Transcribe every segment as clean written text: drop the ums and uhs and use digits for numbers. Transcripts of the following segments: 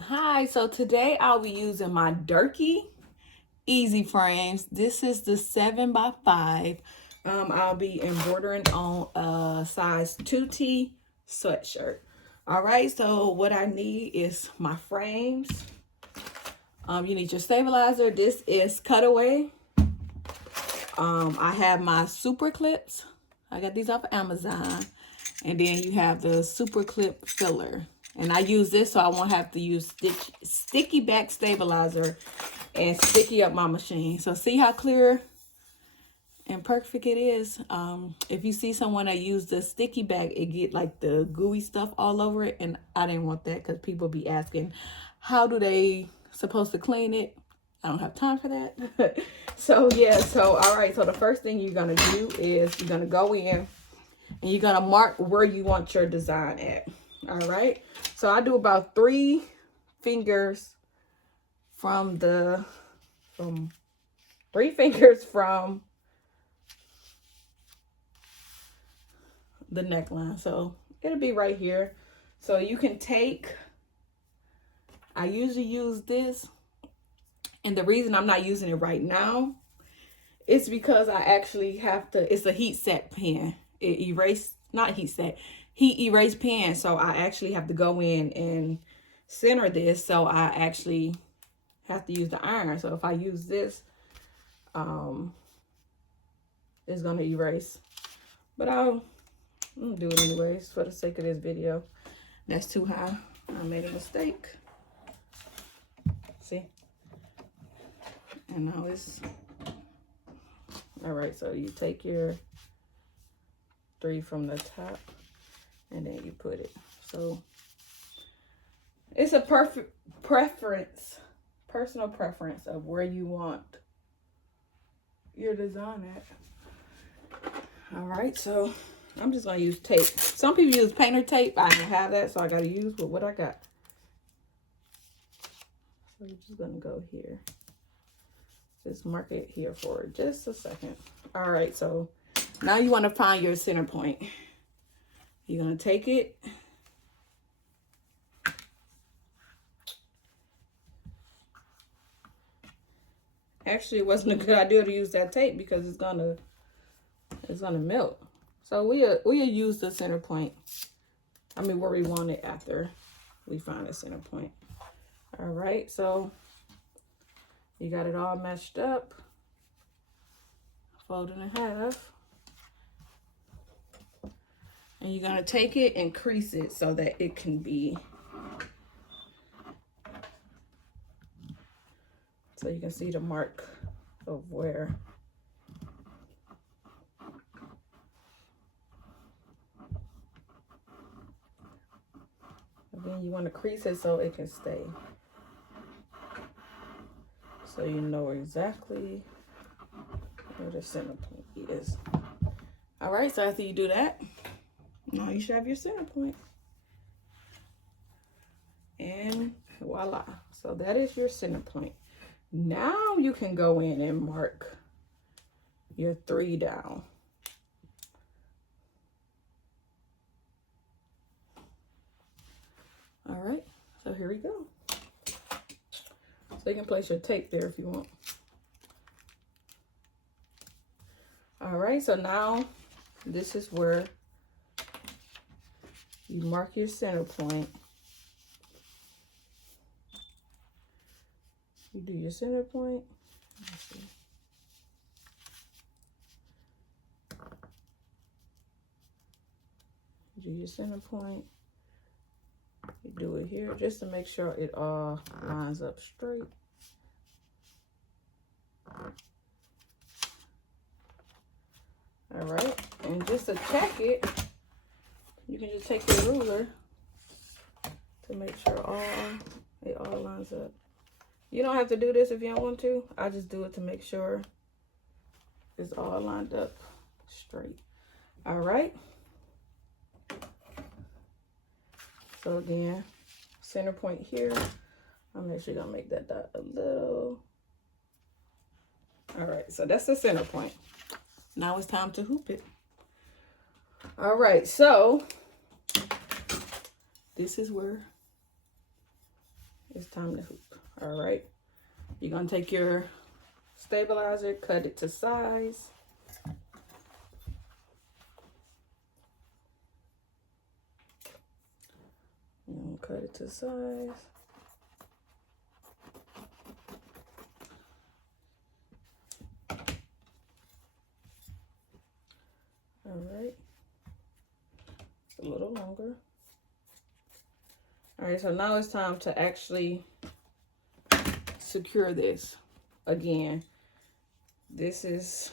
Hi, so today I'll be using my Durkee Easy Frames. This is the 7x5. I'll be embroidering on a size 2T sweatshirt. All right, so what I need is my frames. You need your stabilizer. This is Cutaway. I have my super clips. I got these off of Amazon. And then you have the super clip filler. And I use this so I won't have to use sticky back stabilizer and sticky up my machine. So see how clear and perfect it is. If you see someone that use the sticky back, it get like the gooey stuff all over it. And I didn't want that because people be asking, how do they supposed to clean it? I don't have time for that. So all right. So the first thing you're going to do is you're going to go in and you're going to mark where you want your design at. All right. So I do about 3 fingers from the 3 fingers from the neckline. So it'll be right here. So you can take, I usually use this. And the reason I'm not using it right now is because I actually have to, it's a heat set pen. It erase, not heat set, heat erase pen. So I actually have to go in and center this. So I actually have to use the iron. So if I use this, it's gonna erase. But I'm gonna do it anyways for the sake of this video. That's too high. I made a mistake. See? And now it's all right. So you take your 3 from the top and then you put it. So it's a perfect preference, personal preference of where you want your design at. All right, so I'm just gonna use tape. Some people use painter tape. I don't have that, so I gotta use with what I got. So we're just gonna go here. Just mark it here for just a second. All right, so now you want to find your center point. You're gonna take it. Actually, it wasn't a good idea to use that tape because it's gonna melt. So we'll use the center point. I mean, where we want it after we find the center point. All right, so you got it all meshed up. Fold it in half. And you're gonna take it and crease it so that it can be, so you can see the mark of where. Again, you want to crease it so it can stay. So you know exactly where the center point is. All right, so after you do that, now you should have your center point. And voila. So that is your center point. Now you can go in and mark your 3 down. All right, so here we go. So you can place your tape there if you want. All right, so now this is where you mark your center point. You do your center point. Let's see. You do your center point. You do it here just to make sure it all lines up straight. All right, and just to check it, you can just take your ruler to make sure it all lines up. You don't have to do this if you don't want to. I just do it to make sure it's all lined up straight. All right. So again, center point here. I'm actually gonna make that dot a little. All right, so that's the center point. Now it's time to hoop it. All right, so this is where it's time to hoop. All right. You're going to take your stabilizer, cut it to size. And cut it to size. All right. It's a little longer. All right, so now it's time to actually secure this. Again, this is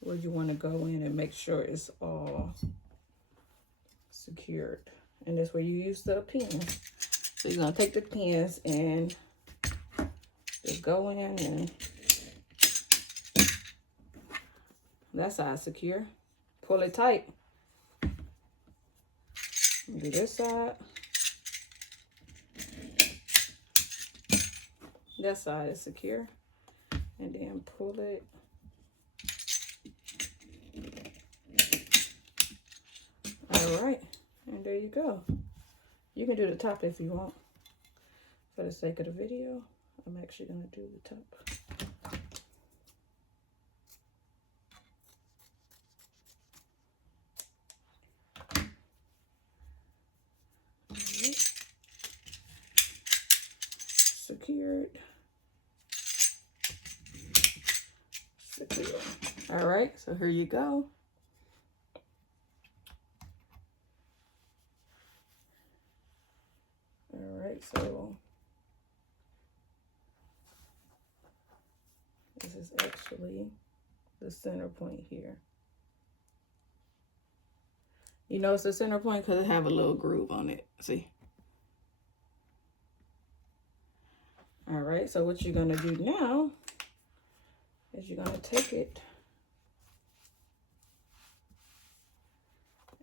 where you want to go in and make sure it's all secured. And that's where you use the pins. So you're going to take the pins and just go in and that side secure. Pull it tight. Do this side. That side is secure. And then pull it. All right. And there you go. You can do the top if you want. For the sake of the video, I'm actually going to do the top. Right. Secured. Secure. All right, so here you go. All right, so this is actually the center point here. You know it's the center point because it have a little groove on it. See? All right, so what you're gonna do now is you're gonna take it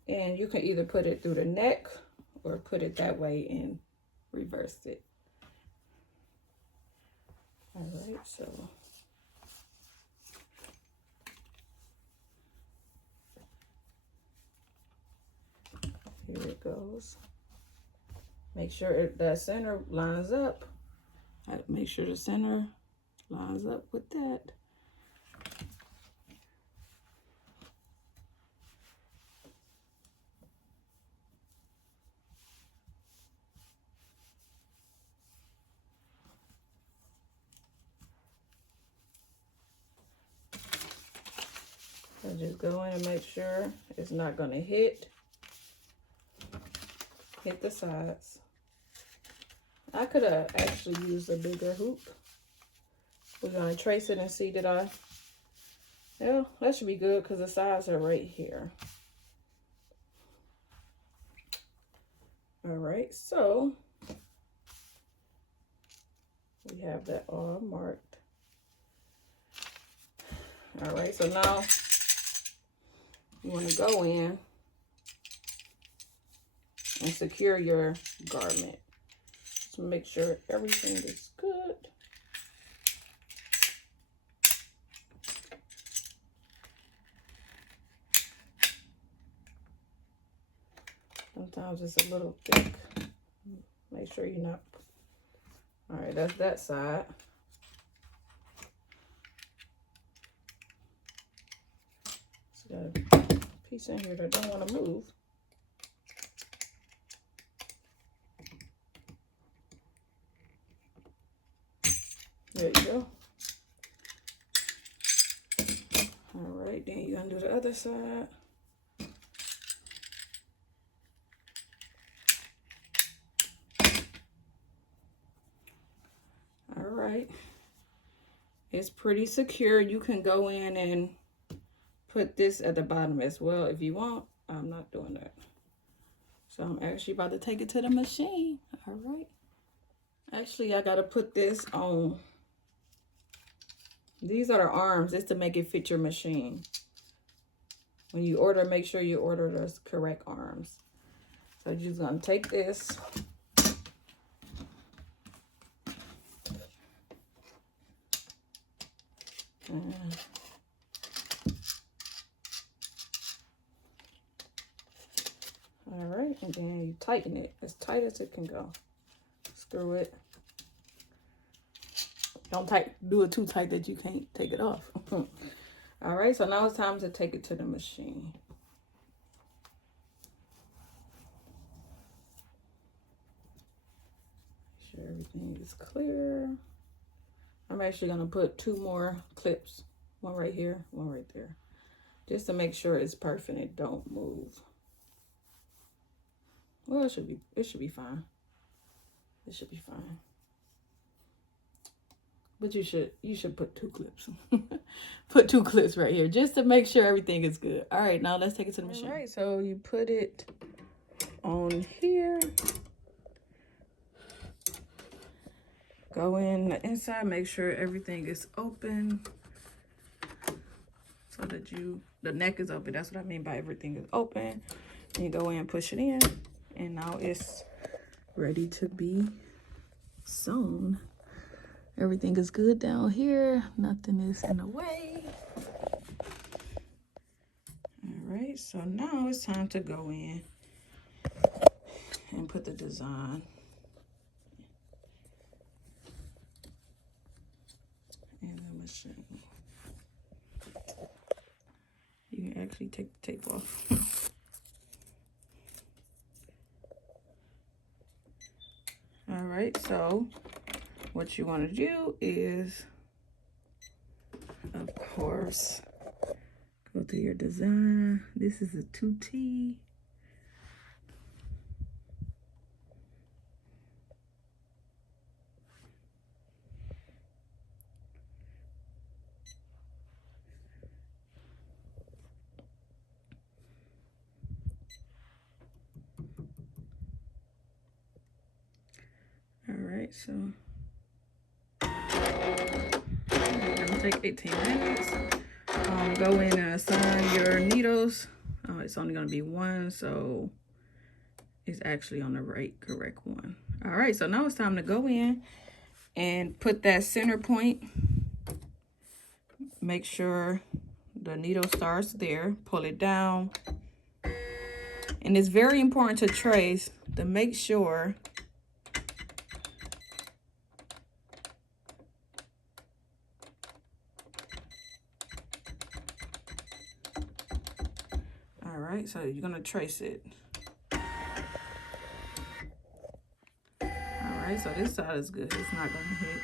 and you can either put it through the neck or put it that way and reverse it. All right, so here it goes. Make sure that center lines up. Make sure the center lines up with that. So just go in and make sure it's not going to hit the sides. I could have actually used a bigger hoop. We're going to trace it and see that well, that should be good because the sides are right here. All right, so we have that all marked. All right, so now you want to go in and secure your garment. Just make sure everything is good. Sometimes it's a little thick. Make sure you're not. All right, that's that side. So got a piece in here that I don't want to move. There you go. All right, then you're gonna do the other side. All right, it's pretty secure. You can go in and put this at the bottom as well if you want. I'm not doing that. So I'm actually about to take it to the machine. All right. Actually, I gotta put this on. These are the arms. It's to make it fit your machine. When you order, make sure you order the correct arms. So you're just gonna take this. All right, and then you tighten it as tight as it can go. Just through it. Don't do it too tight that you can't take it off. All right, so now it's time to take it to the machine. Make sure everything is clear. I'm actually gonna put 2 more clips, one right here, one right there, just to make sure it's perfect. It don't move. Well, it should be fine. It should be fine. But you should put 2 clips. Put 2 clips right here just to make sure everything is good. All right, now let's take it to the machine. All right, so you put it on here. Go in the inside, make sure everything is open so that the neck is open. That's what I mean by everything is open. And you go in, push it in, and now it's ready to be sewn. Everything is good down here. Nothing is in the way. All right, so now it's time to go in and put the design in the machine. You can actually take the tape off. All right, so what you want to do is, of course, go to your design. This is a 2T. All right, so it'll take 18 minutes. Go in and assign your needles. It's only going to be 1, so it's actually on the correct one. All right, so now it's time to go in and put that center point. Make sure the needle starts there. Pull it down. And it's very important to trace to make sure all right, so you're gonna trace it. All right, so this side is good. It's not gonna hit.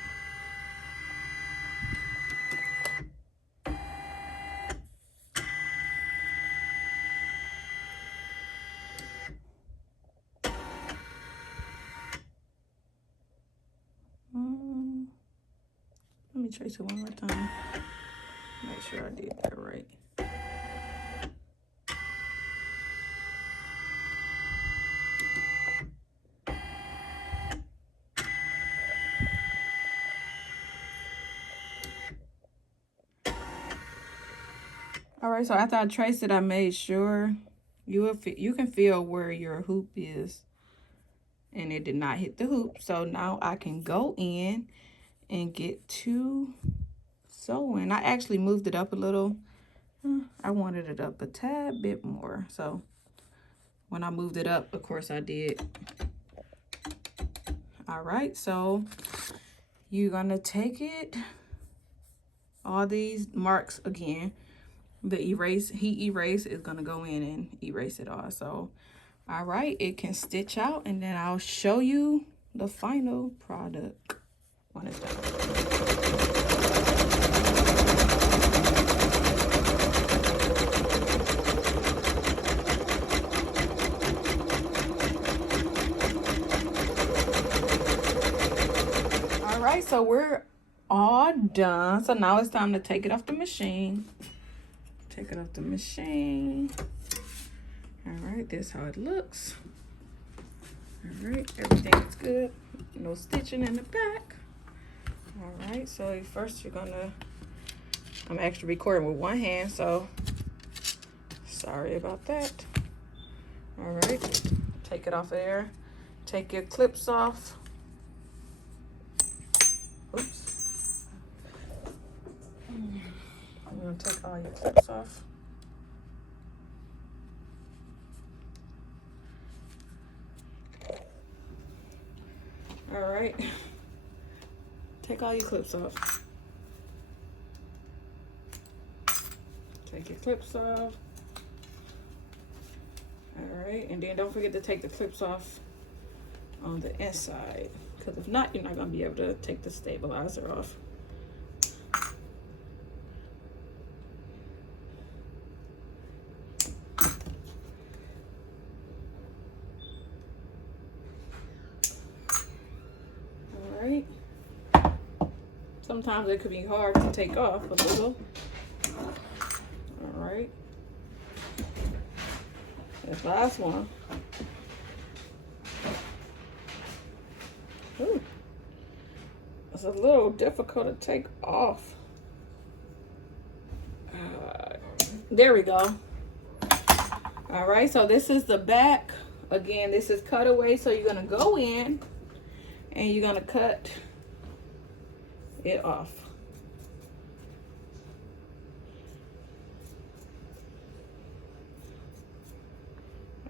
Let me trace it one more time. Make sure I did that right. All right, so after I traced it, I made sure you can feel where your hoop is, and it did not hit the hoop. So now I can go in and get to sewing. I actually moved it up a little. I wanted it up a tad bit more. So when I moved it up, of course I did. All right, so you're gonna take it, all these marks again. The heat erase is gonna go in and erase it all. So, all right, it can stitch out, and then I'll show you the final product when it's done. All right, so we're all done. So now it's time to take it off the machine. Take it off the machine. All right, that's how it looks. All right, everything is good. No stitching in the back. All right, so first I'm actually recording with one hand, so sorry about that. All right, take it off of there. Take your clips off. Oops. I'm gonna take all your clips off. All right. Take all your clips off. Take your clips off. All right, and then don't forget to take the clips off on the inside, because if not, you're not gonna be able to take the stabilizer off. All right. Sometimes it could be hard to take off a little. All right. This last one. Ooh. It's a little difficult to take off. There we go. All right, so this is the back. Again, this is cutaway, so you're gonna go in and you're gonna cut it off.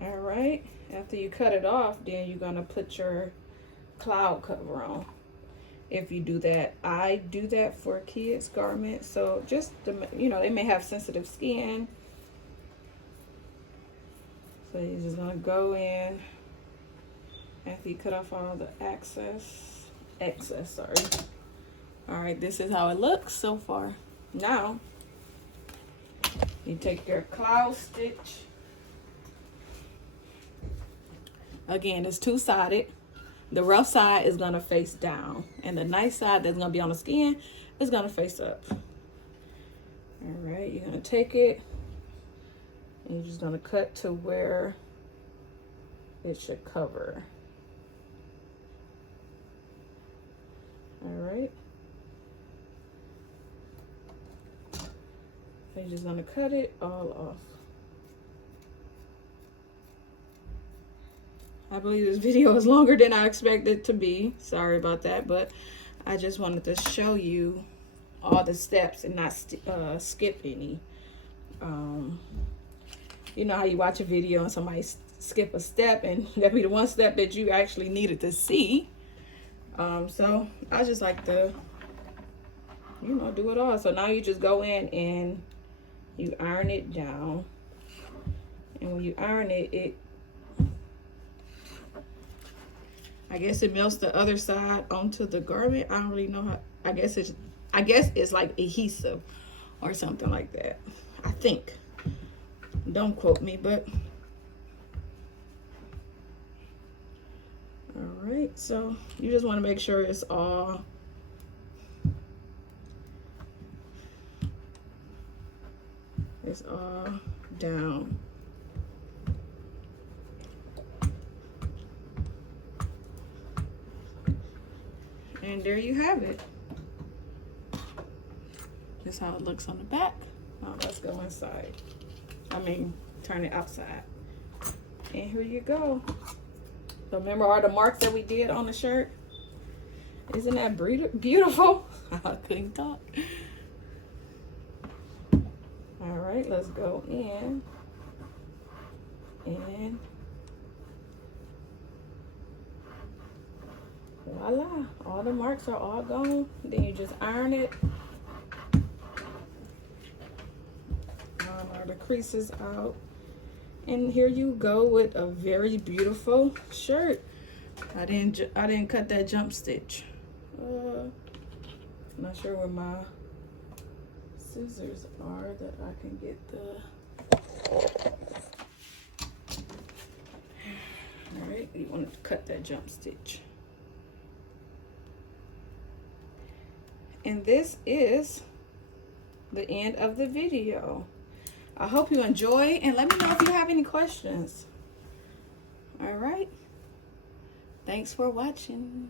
All right, after you cut it off, then you're gonna put your cloud cover on. If you do that, I do that for kids' garments, so just to, you know, they may have sensitive skin, so you're just gonna go in after you cut off all the excess. Sorry. All right, this is how it looks so far. Now you take your cloud stitch. Again, it's two-sided. The rough side is gonna face down, and the nice side that's gonna be on the skin is gonna face up. All right, you're gonna take it and you're just gonna cut to where it should cover. All right. So you're just gonna cut it all off. I believe this video is longer than I expected it to be. Sorry about that, but I just wanted to show you all the steps and not skip any. You know how you watch a video and somebody skip a step, and that'd be the one step that you actually needed to see. So I just like to, you know, do it all. So now you just go in and you iron it down, and when you iron it, I guess it melts the other side onto the garment. I don't really know how. I guess it's like adhesive or something like that. I think. Don't quote me, but all right. So you just want to make sure it's all down. And there you have it. This is how it looks on the back. Now let's go inside. I mean, turn it outside. And here you go. So remember all the marks that we did on the shirt? Isn't that beautiful? I couldn't talk. All right, let's go in. And voila, all the marks are all gone. Then you just iron it. All the creases out. And here you go with a very beautiful shirt. I didn't cut that jump stitch. Not sure where my scissors are that I can get the. All right, you want to cut that jump stitch. And this is the end of the video. I hope you enjoy, and let me know if you have any questions. All right. Thanks for watching.